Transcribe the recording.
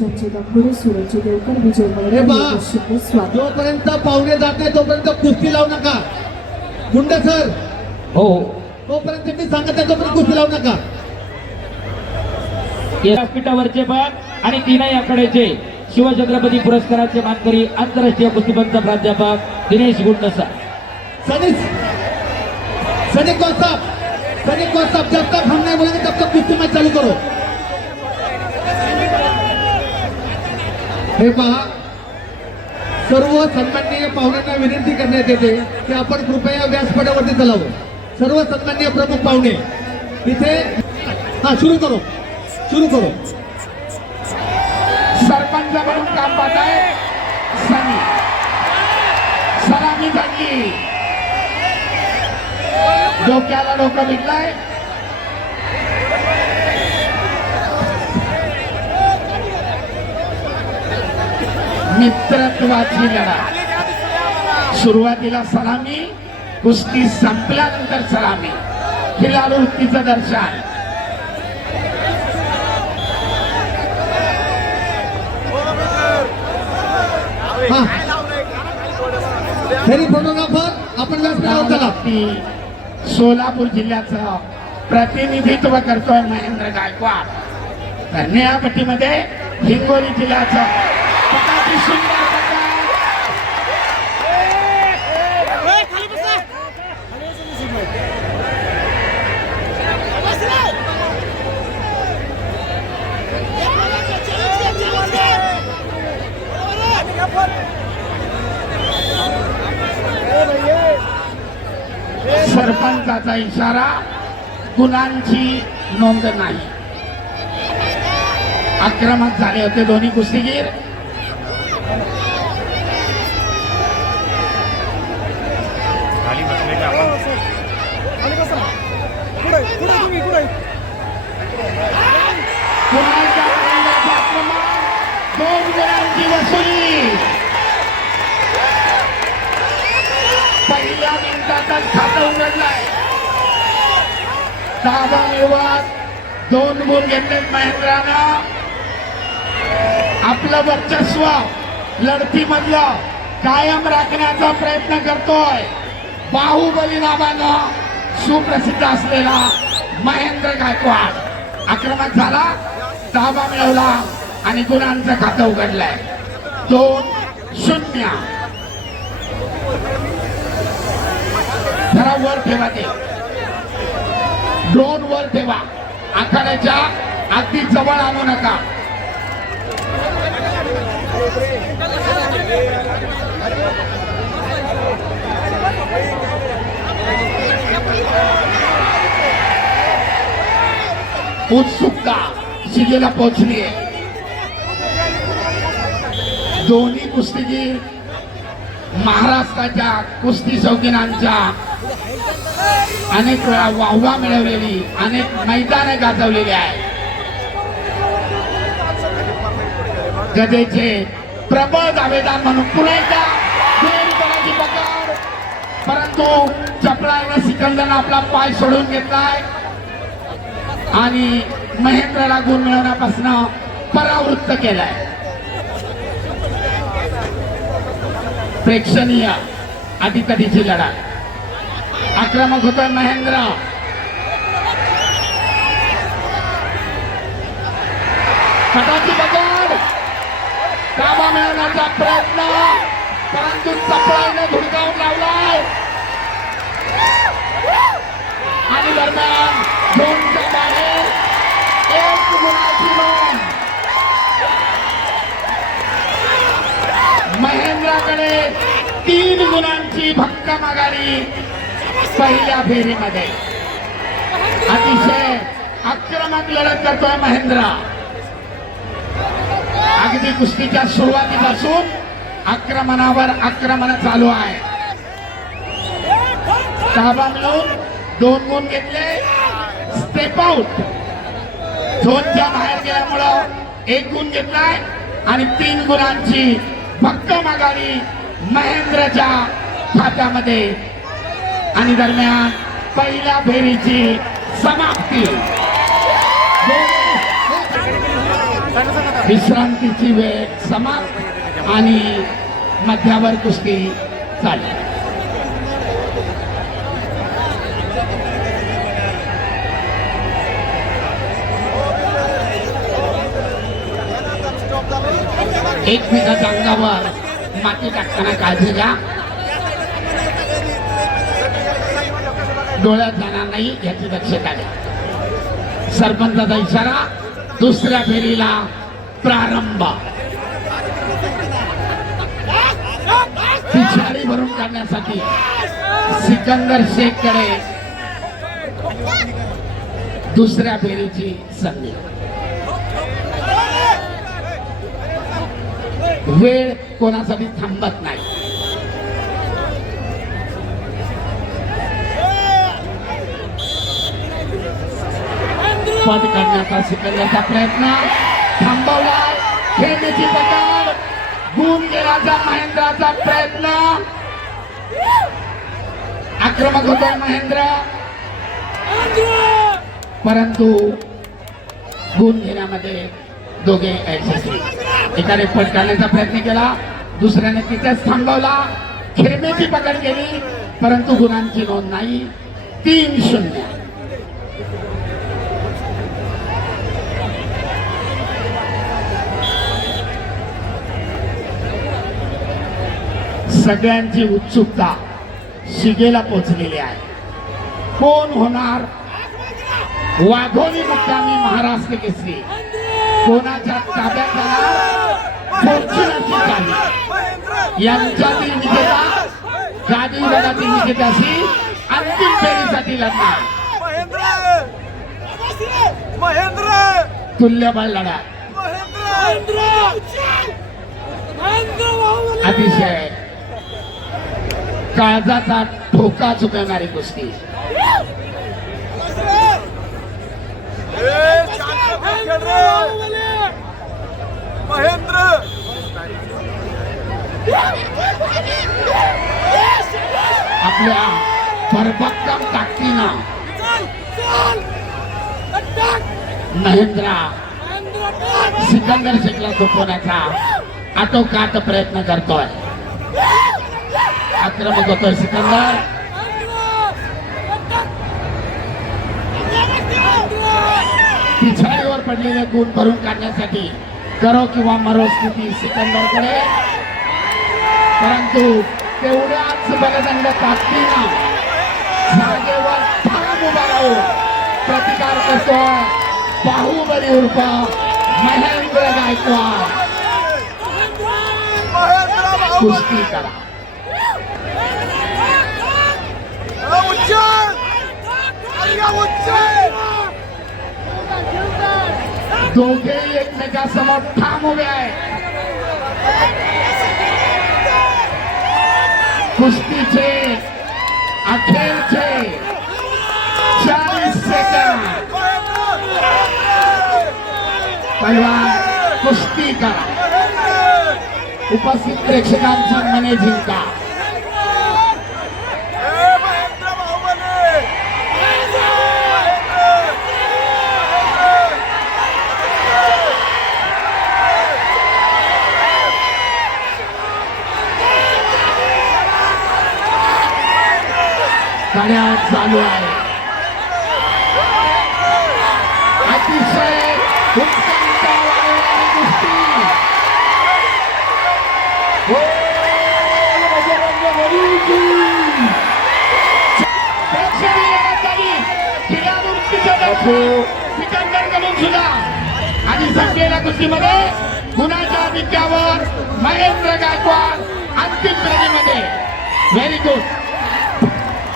जोपर्यंत पाहुणे जात नाही तोपर्यंत कुस्ती लावू नका. गुंड सर हो तोपर्यंत मी सांगत आहे तोपर्यंत कुस्ती लावू नका. व्यासपीठावरचे पण आणि तीनही आखाड्याचे शिवछत्रपती पुरस्काराचे मानकरी आंतरराष्ट्रीय कुस्तीपंच प्राध्यापक दिनेश गुंडसा. सैनिक साहब जब तक हम नहीं बोलेंगे तब तक कुस्ती मैच चालू करो. हे पहा, सर्व सन्माननीय पाहुण्यांना विनंती करण्यात येते की आपण कृपया व्यासपीठावरती चलावं. सर्व सन्माननीय प्रमुख पाहुणे इथे सुरू करो. सरपंच म्हणून काम पाहत आहे. सलामी झाली, डोक्याला डोकं विकलाय. मित्रत्वाची लढा. सुरुवातीला सलामी, कुस्ती संपल्यानंतर सलामी. खिलाडू वृत्तीचं दर्शन. फोटोग्राफर आपण व्यासपीठावर चला. सोलापूर जिल्ह्याचं प्रतिनिधित्व करतोय महेंद्र गायकवाड. तर निळापट्टीमध्ये हिंगोली जिल्ह्याचं सुंदर सरपंचाचा इशारा, गुणांची नोंद नाही. आक्रमक झाले होते दोन्ही कुस्तीगीर. दोन गुणांची वसुली. पहिल्या मिनिटातच खातं उघडलंय. दाबा मिळवत 2 गुण घेतले महेंद्रानं. आपलं वर्चस्व लढतीमधलं कायम राखण्याचा प्रयत्न करतोय बाहुबली नावानं सुप्रसिद्ध असलेला महेंद्र गायकवाड. आक्रमक झाला, दाबा मिळवला आणि गुणांचं खातं उघडलंय. 2-0. जरा वर ठेवा, ते ड्रोन वर ठेवा. आखाड्याच्या अगदी जवळ आणू नका. उत्सुकता शिगेला पोहोचली आहे. दोन्ही कुस्तीगीर महाराष्ट्राच्या कुस्ती शौकीनांच्या अनेक वेळा वाहवा मिळवलेली, अनेक मैदाने गाजवलेली आहे. गदेचे प्रबळ दावेदार म्हणून पुन्हा एकदा पकड, परंतु चपळाईने सिकंदरनं आपला पाय सोडून घेतलाय आणि महेंद्रला गुण मिळवण्यापासून परावृत्त केलाय. प्रेक्षणीय अटीतटीची लढा. आक्रमक होतोय महेंद्र. कटाची पकड, ताबा मिळवण्याचा प्रयत्न, परंतु चपळाईने धुडकावून लावलाय आणि दरम्यान 2च्या बाहेर 1 गुणाची नोंद. महेंद्राकडे 3 गुणांची भक्कम आघाडी पहिल्या फेरीमध्ये. अतिशय आक्रमक लढत करतोय महेंद्र. अगदी कुस्तीच्या सुरुवातीपासून आक्रमणावर आक्रमण चालू आहे. ताबा मिळवून 2 गुण घेतले. स्टेप आउट, झोनच्या बाहेर गेल्यामुळं 1 गुण घेतलाय आणि 3 गुणांची भक्कम आघाडी महेंद्रच्या खात्यामध्ये. आणि दरम्यान पहिल्या फेरीची समाप्ती. विश्रांतीची वेळ समाप्त आणि मध्यावर कुस्ती चालू. एकमेकाच्या अंगावर माती टाकताना काळजी घ्या. डोळ्यात जाणार नाही याची दक्षता घ्या. सरपंचाचा इशारा. दुसऱ्या फेरीला प्रारंभ. पिछाडी भरून काढण्यासाठी सिकंदर शेखकडे दुसऱ्या फेरीची संधी. वेळ कोणासाठी थांबत नाही. पट करण्याचा सिकंदरचा प्रयत्न थांबवला. खेळण्याची पकड. गुण घेण्याचा महेंद्राचा प्रयत्न. आक्रमक होतोय महेंद्र परंतु गुण घेण्यामध्ये दोघे यशस्वी. एकाने पट काढण्याचा प्रयत्न केला दुसऱ्याने तिथेच थांबवला. खेळण्याची पकड केली परंतु गुणांची नोंद नाही. 3-0. सगळ्यांची उत्सुकता शिगेला पोहोचलेली आहे. कोण होणार वाघोली मुक्कामी महाराष्ट्र केसरी? कोणाच्या ताब्यात जाणार फॉर्च्युनरची चावी? यांच्यातील विजेता गादी विभागातील विजेत्याशी अंतिम फेरीसाठी लढणार. तुल्यबळ लढा. अतिशय काळजाचा ठोका चुकवणारी कुस्ती. महेंद्र आपल्या भरभक्कम ताकदीनं महेंद्रा सिकंदर शेखला झोपवण्याचा आटोकाट प्रयत्न करतोय. आक्रमक होतोय सिकंदर. पिछाडीवर पडलेले गुण भरून काढण्यासाठी करो किंवा मरो स्थिती सिकंदरकडे. परंतु तेवढ्याच बलदंड ताकदीनं जागेवर ठाम उभा राहून प्रतिकार करतोय बाहुबली उर्फ महेंद्र गायकवाड. कुस्ती करा. दोघे एकमेकासमोर ठाम उभे आहेत. कुस्तीचे अखेरचे 40 सेकंद. पहिला कुस्ती करा. उपस्थित प्रेक्षकांची मने जिंका. गाड्या चालू आहे. अतिशय उत्तम कुस्ती. सिकंदरकडून सुद्धा आणि संपलेल्या कुस्तीमध्ये गुणाच्या आधिक्यावर महेंद्र गायकवाड अंतिम फेरीमध्ये. Very good.